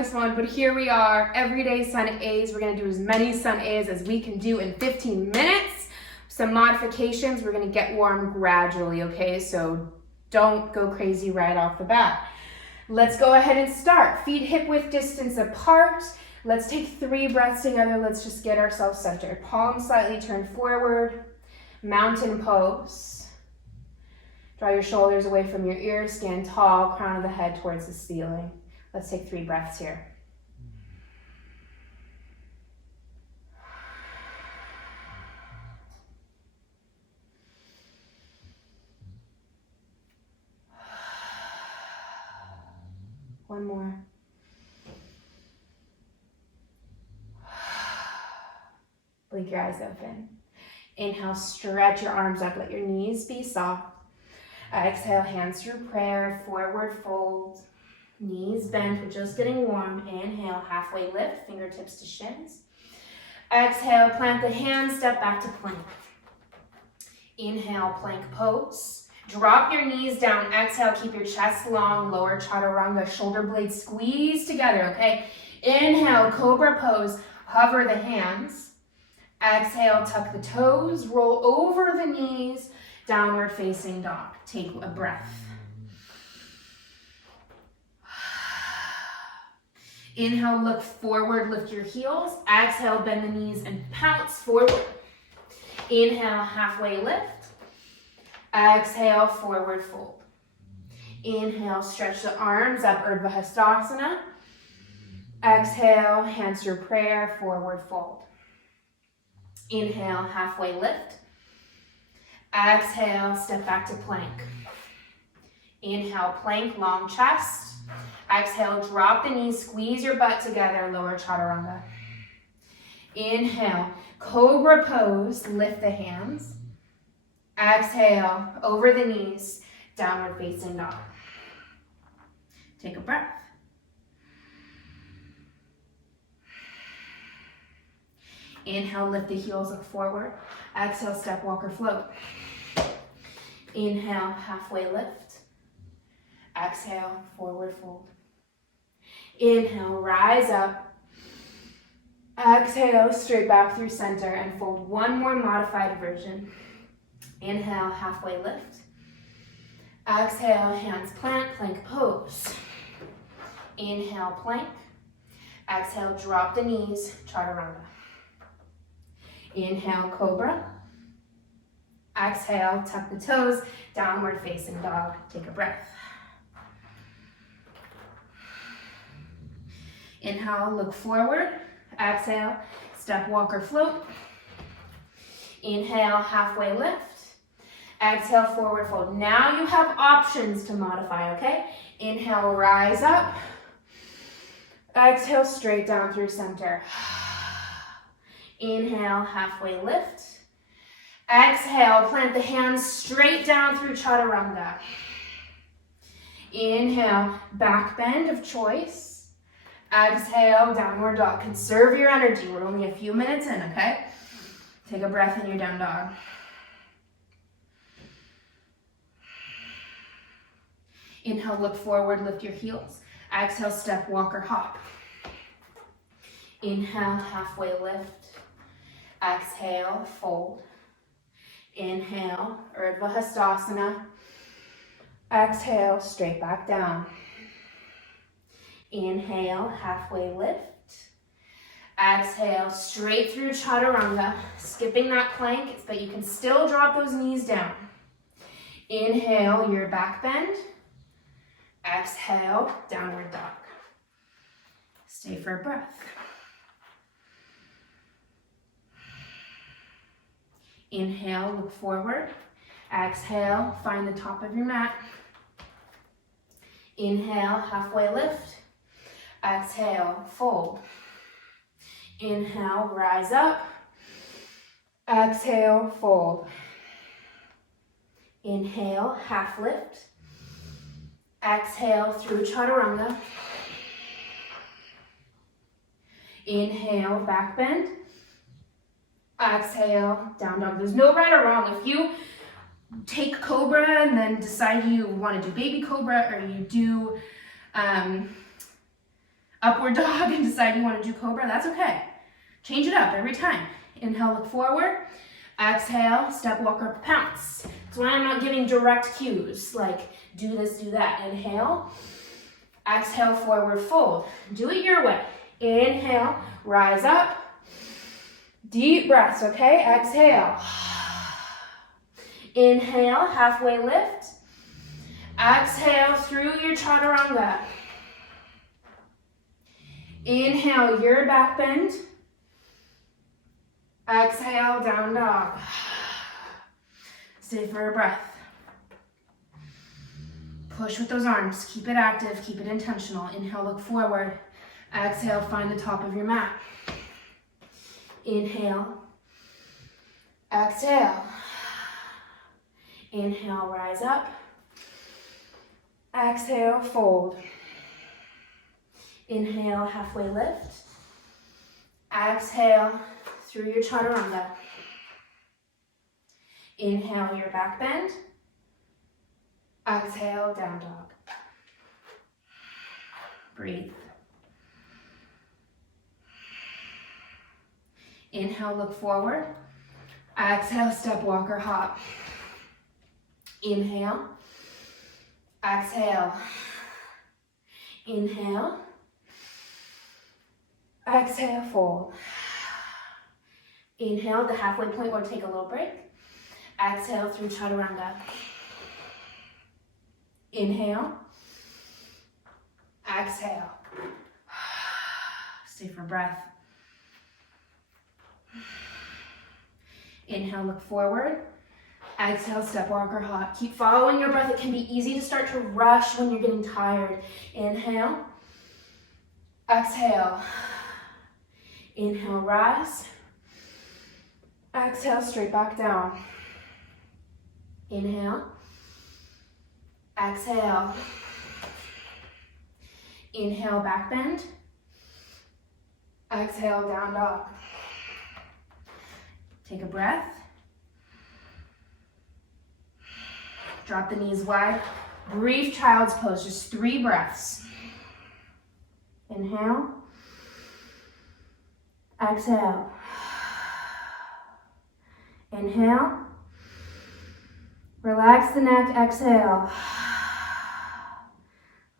this one, but here we are, everyday sun A's. We're gonna do as many sun A's as we can do in 15 minutes. Some modifications, we're gonna get warm gradually, okay? So don't go crazy right off the bat. Let's go ahead and start. Feet hip width distance apart. Let's take 3 breaths together. Let's just get ourselves centered. Palms slightly turned forward. Mountain pose. Draw your shoulders away from your ears. Stand tall, crown of the head towards the ceiling. Let's take 3 breaths here. One more. Blink your eyes open. Inhale, stretch your arms up, let your knees be soft. Exhale, hands through prayer, forward fold. Knees bent, we're just getting warm. Inhale, halfway lift, fingertips to shins. Exhale, plant the hands, step back to plank. Inhale, plank pose. Drop your knees down. Exhale, keep your chest long, lower chaturanga, shoulder blades squeeze together, okay? Inhale, cobra pose, hover the hands. Exhale, tuck the toes, roll over the knees, downward facing dog. Take a breath. Inhale, look forward, lift your heels. Exhale, bend the knees and pounce forward. Inhale, halfway lift. Exhale, forward fold. Inhale, stretch the arms up, Urdhva Hastasana. Exhale, hands through prayer, forward fold. Inhale, halfway lift. Exhale, step back to plank. Inhale, plank, long chest. Exhale, drop the knees, squeeze your butt together, lower chaturanga. Inhale, cobra pose, lift the hands. Exhale, over the knees, downward facing dog. Take a breath. Inhale, lift the heels, look forward. Exhale, step, walk, or float. Inhale, halfway lift. Exhale, forward fold. Inhale, rise up. Exhale, straight back through center and fold. One more modified version. Inhale, halfway lift. Exhale, hands plant, plank pose. Inhale, plank. Exhale, drop the knees, chaturanga. Inhale, cobra. Exhale, tuck the toes, downward facing dog. Take a breath. Inhale, look forward. Exhale, step, walk, or float. Inhale, halfway lift. Exhale, forward fold. Now you have options to modify, okay? Inhale, rise up. Exhale, straight down through center. Inhale, halfway lift. Exhale, plant the hands straight down through chaturanga. Inhale, back bend of choice. Exhale, downward dog. Conserve your energy. We're only a few minutes in, okay? Take a breath in your down dog. Inhale, look forward, lift your heels. Exhale, step, walk, or hop. Inhale, halfway lift. Exhale, fold. Inhale, Urdhva Hastasana. Exhale, straight back down. Inhale, halfway lift. Exhale, straight through chaturanga. Skipping that plank, but you can still drop those knees down. Inhale, your back bend. Exhale, downward dog. Stay for a breath. Inhale, look forward. Exhale, find the top of your mat. Inhale, halfway lift. Exhale, fold. Inhale, rise up. Exhale, fold. Inhale, half lift. Exhale through chaturanga. Inhale, back bend. Exhale, down dog. There's no right or wrong. If you take cobra and then decide you want to do baby cobra, or you do upward dog and decide you want to do cobra, that's okay. Change it up every time. Inhale, look forward. Exhale, step, walk, or pounce. That's why I'm not giving direct cues, like do this, do that. Inhale, exhale, forward fold. Do it your way. Inhale, rise up. Deep breaths, okay? Exhale. Inhale, halfway lift. Exhale through your chaturanga. Inhale, your back bend. Exhale, down dog. Stay for a breath. Push with those arms. Keep it active. Keep it intentional. Inhale, look forward. Exhale, find the top of your mat. Inhale. Exhale. Inhale, rise up. Exhale, fold. Inhale, halfway lift. Exhale, through your chaturanga. Inhale, your back bend. Exhale, down dog. Breathe. Inhale, look forward. Exhale, step, walk, or hop. Inhale. Exhale. Inhale. Exhale, fold. Inhale, the halfway point or take a little break. Exhale through chaturanga. Inhale. Exhale. Stay for breath. Inhale, look forward. Exhale, step, walk, or hop. Keep following your breath. It can be easy to start to rush when you're getting tired. Inhale. Exhale. Inhale, rise. Exhale, straight back down. Inhale. Exhale. Inhale, back bend. Exhale, down dog. Take a breath. Drop the knees wide. Brief child's pose, just 3 breaths. Inhale. Exhale. Inhale. Relax the neck, exhale.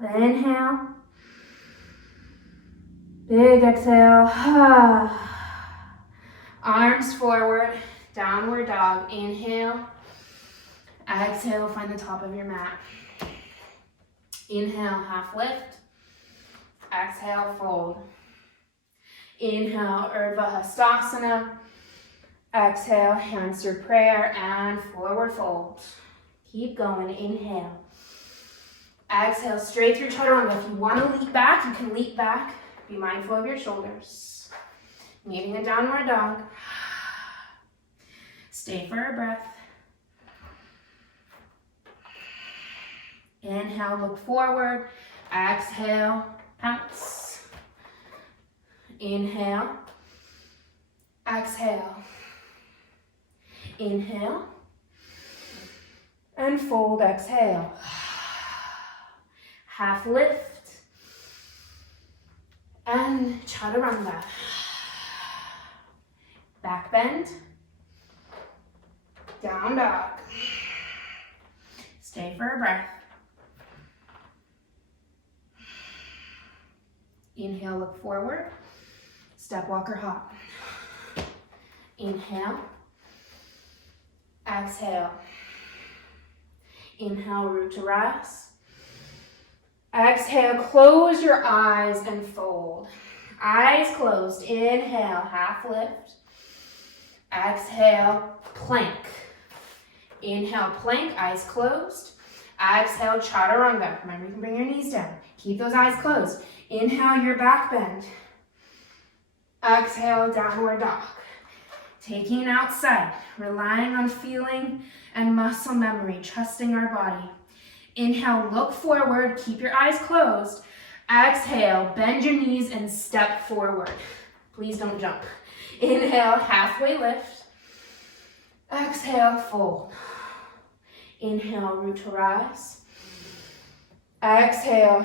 Inhale. Big exhale. Arms forward, downward dog. Inhale. Exhale, find the top of your mat. Inhale, half lift. Exhale, fold. Inhale, Urdhva Hastasana. Exhale, hamster prayer, and forward fold. Keep going, inhale. Exhale, straight through chaturanga. If you want to leap back, you can leap back. Be mindful of your shoulders. Meeting a downward dog. Stay for a breath. Inhale, look forward. Exhale, pounce. Inhale. Exhale. Inhale. And fold, exhale. Half lift. And chaturanga. Back bend. Down dog. Stay for a breath. Inhale, look forward. Step, walk, or hop. Inhale. Exhale. Inhale, root to rise. Exhale, close your eyes and fold. Eyes closed. Inhale, half lift. Exhale, plank. Inhale, plank, eyes closed. Exhale, chaturanga. Remember, you can bring your knees down. Keep those eyes closed. Inhale, your back bend. Exhale, downward dog. Taking outside, relying on feeling and muscle memory, trusting our body. Inhale, look forward, keep your eyes closed. Exhale, bend your knees and step forward. Please don't jump. Inhale, halfway lift. Exhale, fold. Inhale, root to rise. Exhale,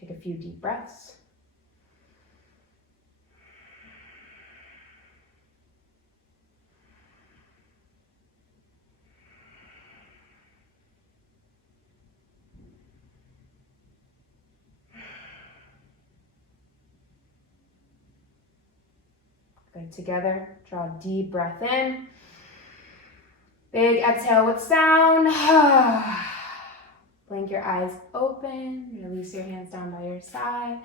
Take a few deep breaths. Good, together, draw a deep breath in. Big exhale with sound. Blink your eyes open, release your hands down by your side.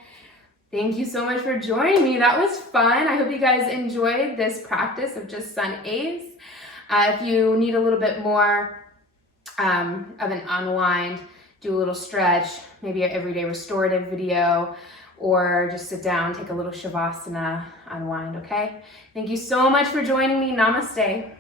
Thank you so much for joining me. That was fun. I hope you guys enjoyed this practice of just sun A's. If you need a little bit more of an unwind, do a little stretch, maybe an everyday restorative video, or just sit down, take a little shavasana, unwind, okay? Thank you so much for joining me. Namaste.